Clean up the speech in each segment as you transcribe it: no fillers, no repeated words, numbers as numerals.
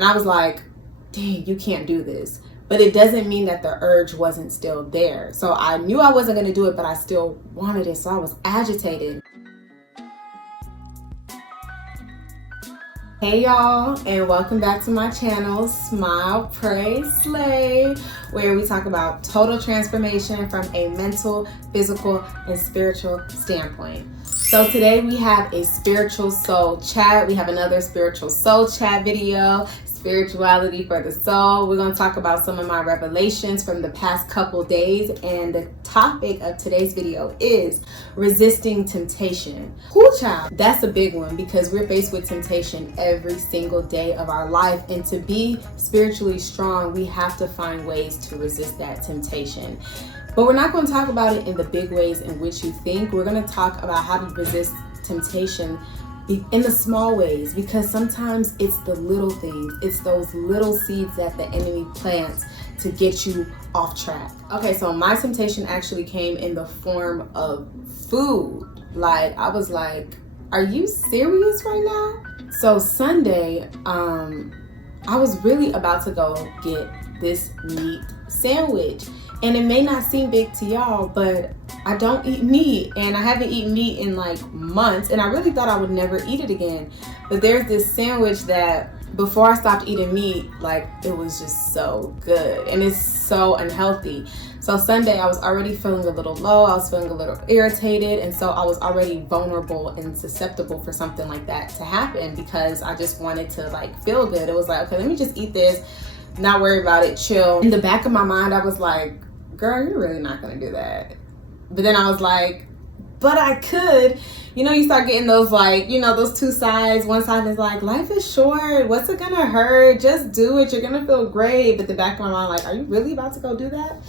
And I was like, dang, you can't do this. But it doesn't mean that the urge wasn't still there. So I knew I wasn't going to do it, but I still wanted it. So I was agitated. Hey y'all, and welcome back to my channel, Smile, Pray, Slay, where we talk about total transformation from a mental, physical, and spiritual standpoint. So today we have a spiritual soul chat. We have another spiritual soul chat video, spirituality for the soul. We're going to talk about some of my revelations from the past couple days, and the topic of today's video is resisting temptation. Cool child, that's a big one because we're faced with temptation every single day of our life, and to be spiritually strong, we have to find ways to resist that temptation. But we're not going to talk about it in the big ways in which you think. We're going to talk about how to resist temptation in the small ways, because sometimes it's the little things. It's those little seeds that the enemy plants to get you off track. Okay, so my temptation actually came in the form of food. Like, I was like, are you serious right now? So Sunday, I was really about to go get this meat sandwich. And it may not seem big to y'all, but I don't eat meat, and I haven't eaten meat in like months, and I really thought I would never eat it again. But there's this sandwich that before I stopped eating meat, like, it was just so good, and it's so unhealthy. So Sunday I was already feeling a little low, I was feeling a little irritated, and so I was already vulnerable and susceptible for something like that to happen, because I just wanted to like feel good. It was like, okay, let me just eat this, not worry about it, chill. In the back of my mind I was like, girl, you're really not gonna do that. But then I was like, but I could. You know, you start getting those, like, you know, those two sides. One side is like, life is short, what's it gonna hurt? Just do it, you're gonna feel great. But the back of my mind, like, are you really about to go do that?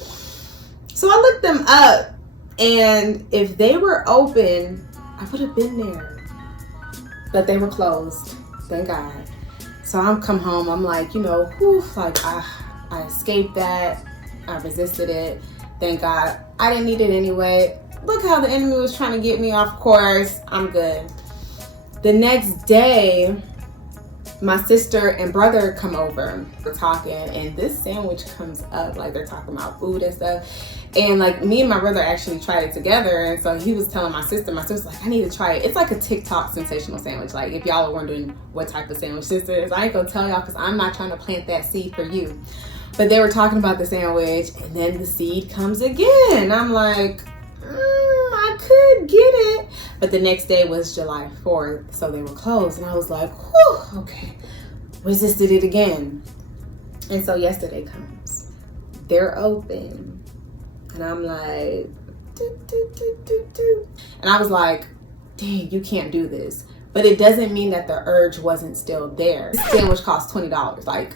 So I looked them up, and if they were open, I would have been there. But they were closed, thank God. So I'm come home, I'm like, you know, whew, like I escaped that. I resisted it. Thank God. I didn't need it anyway. Look how the enemy was trying to get me off course. I'm good. The next day, my sister and brother come over. We're talking, and this sandwich comes up. Like, they're talking about food and stuff. And like, me and my brother actually tried it together. And so he was telling my sister's like, I need to try it. It's like a TikTok sensational sandwich. Like, if y'all are wondering what type of sandwich this is, I ain't gonna tell y'all because I'm not trying to plant that seed for you. But they were talking about the sandwich, and then the seed comes again. I'm like, I could get it. But the next day was July 4th, so they were closed. And I was like, whew, okay. Resisted it again. And so yesterday comes. They're open. And I'm like, and I was like, dang, you can't do this. But it doesn't mean that the urge wasn't still there. This sandwich cost $20. Like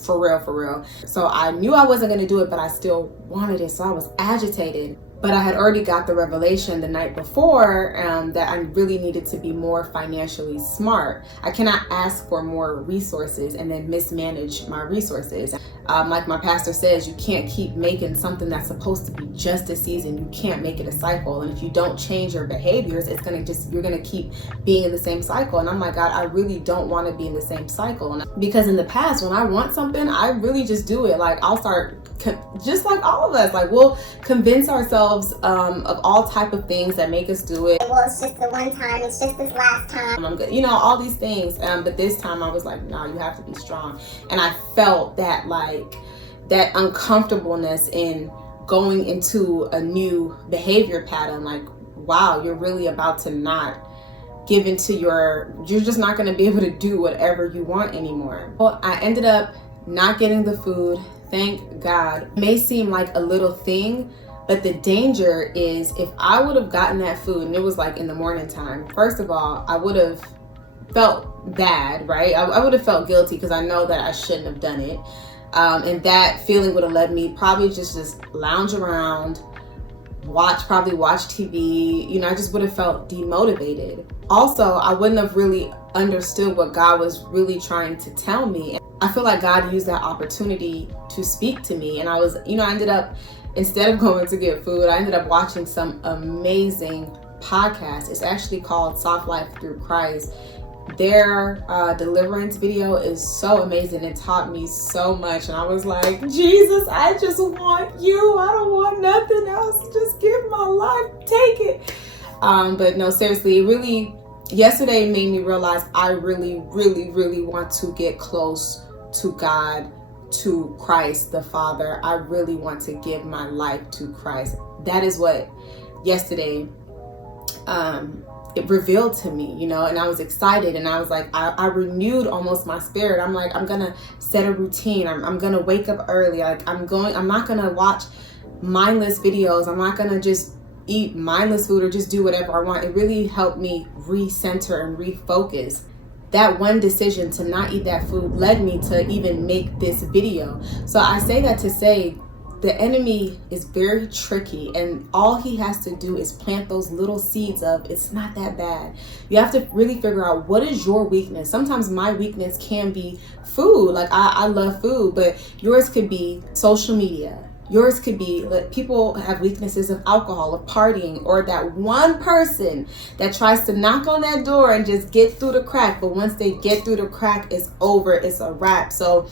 for real. So I knew I wasn't going to do it, but I still wanted it. So I was agitated. But I had already got the revelation the night before that I really needed to be more financially smart. I cannot ask for more resources and then mismanage my resources. Like my pastor says, you can't keep making something that's supposed to be just a season. You can't make it a cycle. And if you don't change your behaviors, you're gonna keep being in the same cycle. And I'm like, God, I really don't want to be in the same cycle. Because in the past, when I want something, I really just do it. Like, I'll start, just like all of us, like, we'll convince ourselves of all type of things that make us do it. Well, it's just the one time, it's just this last time. I'm good, you know, all these things. But this time I was like, no, you have to be strong. And I felt that, like, that uncomfortableness in going into a new behavior pattern. Like, wow, you're really about to not give into you're just not going to be able to do whatever you want anymore. Well, I ended up not getting the food. Thank God. It may seem like a little thing, but the danger is if I would have gotten that food and it was like in the morning time, first of all, I would have felt bad, right? I would have felt guilty because I know that I shouldn't have done it. And that feeling would have led me probably just lounge around, watch TV. You know, I just would have felt demotivated. Also, I wouldn't have really understood what God was really trying to tell me. I feel like God used that opportunity to speak to me. And I ended up, instead of going to get food, I ended up watching some amazing podcasts. It's actually called Soft Life Through Christ. their deliverance video is so amazing. It taught me so much, and I was like, Jesus, I just want you. I don't want nothing else. Just give my life, take it. But no, seriously, it really, yesterday made me realize I really, really, really want to get close to God, to Christ the Father. I really want to give my life to Christ. That is what yesterday it revealed to me, you know, and I was excited, and I was like, I renewed almost my spirit. I'm like, I'm gonna set a routine. I'm gonna wake up early. Like I'm not gonna watch mindless videos. I'm not gonna just eat mindless food or just do whatever I want. It really helped me recenter and refocus. That one decision to not eat that food led me to even make this video. So I say that to say, the enemy is very tricky, and all he has to do is plant those little seeds of, it's not that bad. You have to really figure out, what is your weakness? Sometimes my weakness can be food. Like I love food, but yours could be social media. Yours could be, like, people have weaknesses of alcohol, of partying, or that one person that tries to knock on that door and just get through the crack. But once they get through the crack, it's over, it's a wrap. So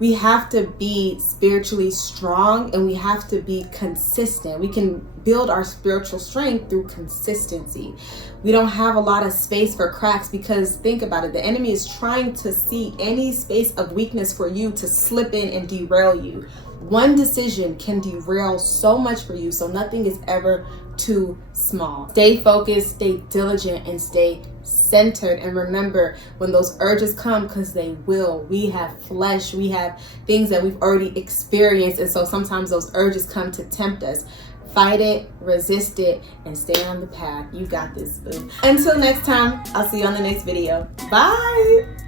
we have to be spiritually strong, and we have to be consistent. We can build our spiritual strength through consistency. We don't have a lot of space for cracks, because think about it, the enemy is trying to see any space of weakness for you to slip in and derail you. One decision can derail so much for you, so nothing is ever too small. Stay focused, stay diligent, and stay centered. And remember, when those urges come, because they will, we have flesh, we have things that we've already experienced, and so sometimes those urges come to tempt us. Fight it, resist it, and stay on the path. You got this, boo. Until next time, I'll see you on the next video. Bye.